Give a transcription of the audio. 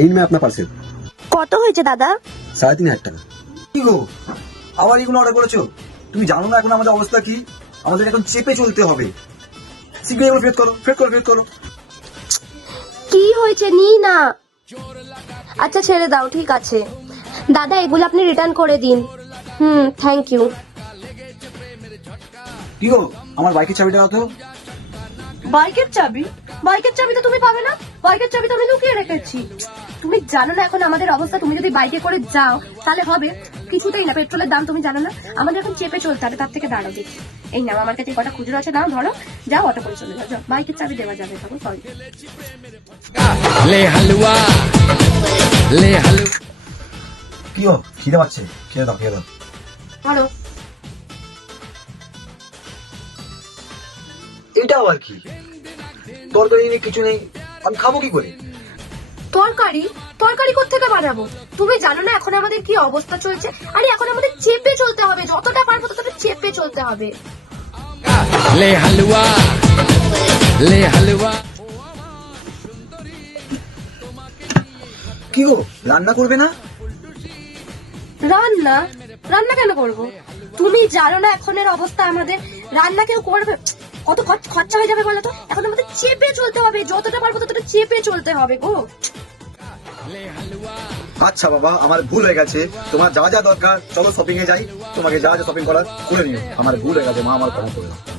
এই নিয়ে আপনার পার্সেল। কত হয়েছে দাদা? 3,500 টাকা। কি গো, আবার এগুলো অর্ডার করেছো? তুমি জানো না এখন আমাদের অবস্থা কি? আমাদের এখন চেপে চলতে হবে। শীঘ্রই এগুলো ফেরত করো, ফেরত করো, ফেরত করো। কি হয়েছে? নি না। আচ্ছা ছেড়ে দাও, ঠিক আছে দাদা, এগুলো আপনি রিটার্ন করে দিন। Thank you. কি গো, আমার বাইকের চাবিটা দাও তো। বাইকের চাবি? বাইকের চাবি তো তুমি পাবে না। বাইকের চাবি তো আমি লুকিয়ে রেখেছি। তুমি জানো না এখন আমাদের অবস্থা? তুমি যদি বাইকে করে যাও তাহলে হবে কিছুতেই না। পেট্রোলের দাম তুমি জানো না? আমাদের এখন চেপে চলতে হবে। তার থেকে দাঁড়াও দেখি। এই নাও, আমার কাছে কটা খুচরো আছে, নাও ধরো, যাও অটো করে চলে যাও। বাইকের চাবি দেওয়া যাবে তখন, সরি। ले हलवा ले हलवा। কি গো, খিদে পাচ্ছে, খেয়ে দাও, খেয়ে দাও। ভালো। এটা আবার কি? তরকারি নেই, কিছু নেই, আমি খাবো কি করে? তরকারি? তরকারি কোত্থেকে বানাবো? তুমি জানো না এখন আমাদের কি অবস্থা চলছে? আরে এখন আমাদের চেপে চলতে হবে, যতটা পারবো ততটা চেপে চলতে হবে। ले हलवा ले हलवा। কি গো, রান্না করবে না? রান্না? রান্না কেন করব? তুমি জানো না এখনের অবস্থা আমাদের? রান্না কেউ করবে? কত খরচা হয়ে যাবে বলো তো? এখন আমাদের চেপে চলতে হবে, যতটা পারবো ততটা চেপে চলতে হবে গো। আচ্ছা বাবা, আমার ভুল হয়ে গেছে। তোমার যা যা দরকার চলো শপিং এ যাই, তোমাকে যা যা শপিং করার করে নিও। আমার ভুল হয়ে গেছে মা, আমার ক্ষমা করে দাও।